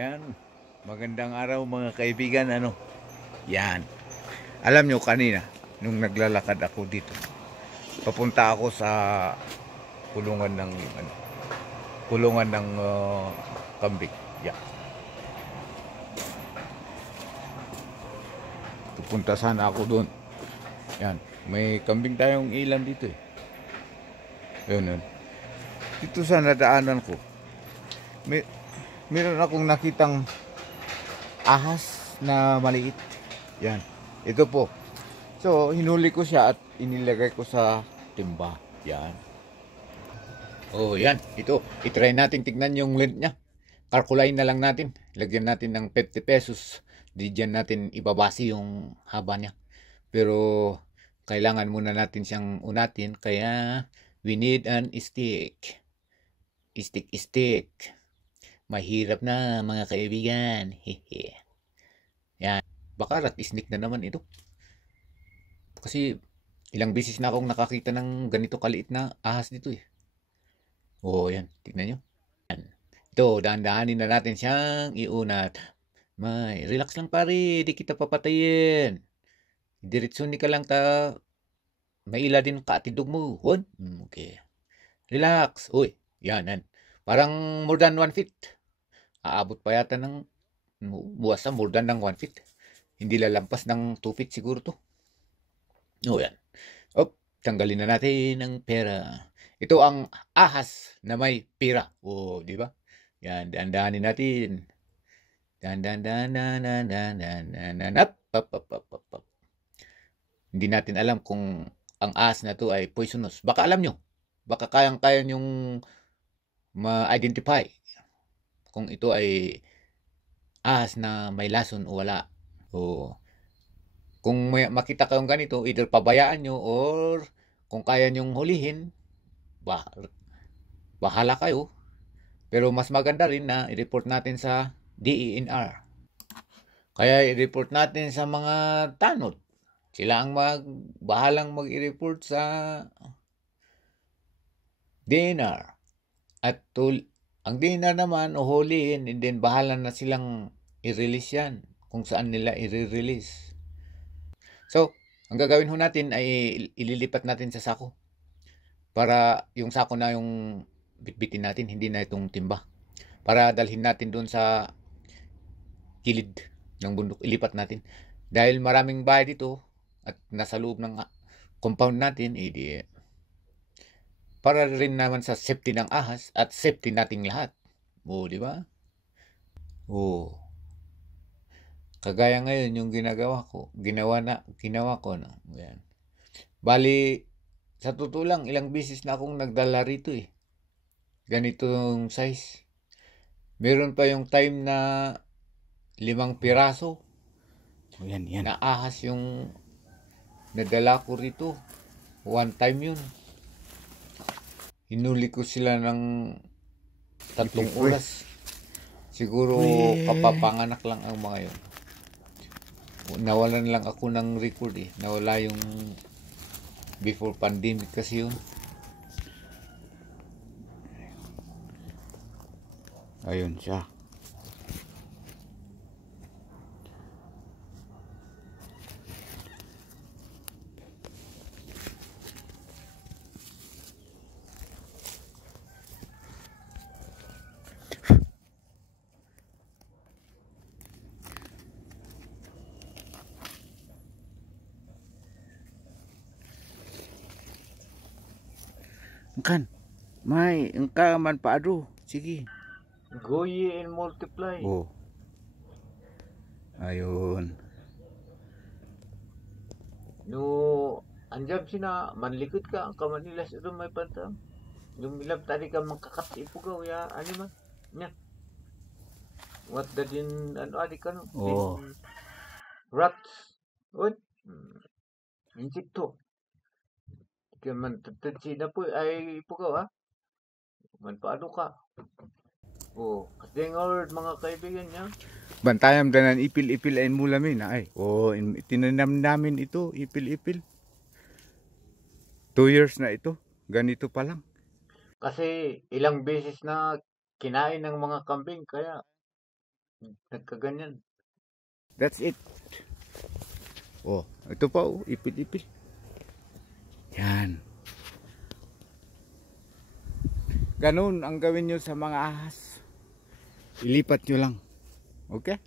Yan, magandang araw mga kaibigan, yan. Alam nyo kanina, nung naglalakad ako dito, papunta ako sa kulungan ng, kulungan ng kambing. Yan, pupunta sana ako doon. Yan, may kambing tayong ilan dito eh. Yun. Dito sa nadaanan ko, may, meron akong nakitang ahas na maliit. Yan, ito po. So, hinuli ko siya at inilagay ko sa timba. Yan. Oh, yan. Ito. I-try natin tignan yung length niya. Kalkulain na lang natin. Lagyan natin ng 50 pesos. Di dyan natin ibabase yung haba niya. Pero, kailangan muna natin siyang unatin. Kaya, we need an stick. Stick. Mahirap na, mga kaibigan. Hehe. Yan. Baka rat snake na naman ito. Kasi, ilang beses na akong nakakita ng ganito kaliit na ahas dito eh. Oh, yan. Tignan nyo. Ito, dahan-dahanin na natin siyang iunat. May, relax lang pare, di kita papatayin. Diretso ni ka lang ta, maila din katidog mo. Hon? Okay. Relax. Uy, yan. Parang more than 1 feet. Aabot pa yata ng, buwas na more than ng 1 feet. Hindi lalampas ng 2 feet siguro to. Oh, yan. Op, tanggalin na natin ang pera. Ito ang ahas na may pera. Oh, di ba? Yan, dahan-dahanin natin. Up. Hindi natin alam kung ang ahas na to ay poisonous. Baka alam nyo. Baka kayang-kaya nyong ma-identify kung ito ay ahas na may lason o wala. O kung makita kayong ganito, either pabayaan nyo or kung kaya nyong hulihin, bahala kayo. Pero mas maganda rin na i-report natin sa DENR. Kaya i-report natin sa mga tanod. Sila ang bahalang mag-i-report sa DENR. At ang DENR naman, uhulihin, and then bahala na silang i-release yan kung saan nila i-release. So, ang gagawin ho natin ay ililipat natin sa sako. Para yung sako na yung bitbitin natin, hindi na itong timba. Para dalhin natin doon sa kilid ng bundok, ilipat natin. Dahil maraming bahay dito at nasa loob ng compound natin, para rin naman sa safety ng ahas at safety nating lahat. O, di ba? O, kagaya ngayon yung ginawa ko na. Yan. Bali, sa totoo lang, ilang beses na akong nagdala rito eh. Ganitong size. Meron pa yung time na 5 piraso. Yan. Na ahas yung nadala ko rito. One time yun. Hinuli ko sila ng 3 oras. Siguro kapapanganak lang ang mga yun. Nawalan lang ako ng record eh. Nawala yung before pandemic kasi yun. Ayun siya. Kan, may engka man paado. Sige. Go ye and multiply. Oh. Ayun. No, anjab sina manlikod ka ang kamanilas ito may pantang. Yung milab tadi ka magkakatipugaw ya ani man. Nya. What the din ano adi ka no? Oh. Rats. What? Insekto. Kaya man tatadsi na po ay ipugaw ha. Man paano ka? Oh, kasi nga mga kaibigan niya. Bantayam danan ipil-ipil ay mulamin ay. Oh, tinanam namin ito, ipil-ipil. 2 years na ito. Ganito pa lang. Kasi ilang beses na kinain ng mga kambing kaya nagkaganyan. That's it. Oh, ito pa oh, ipil-ipil. Yan. Ganun ang gawin nyo sa mga ahas. Ilipat nyo lang. Okay?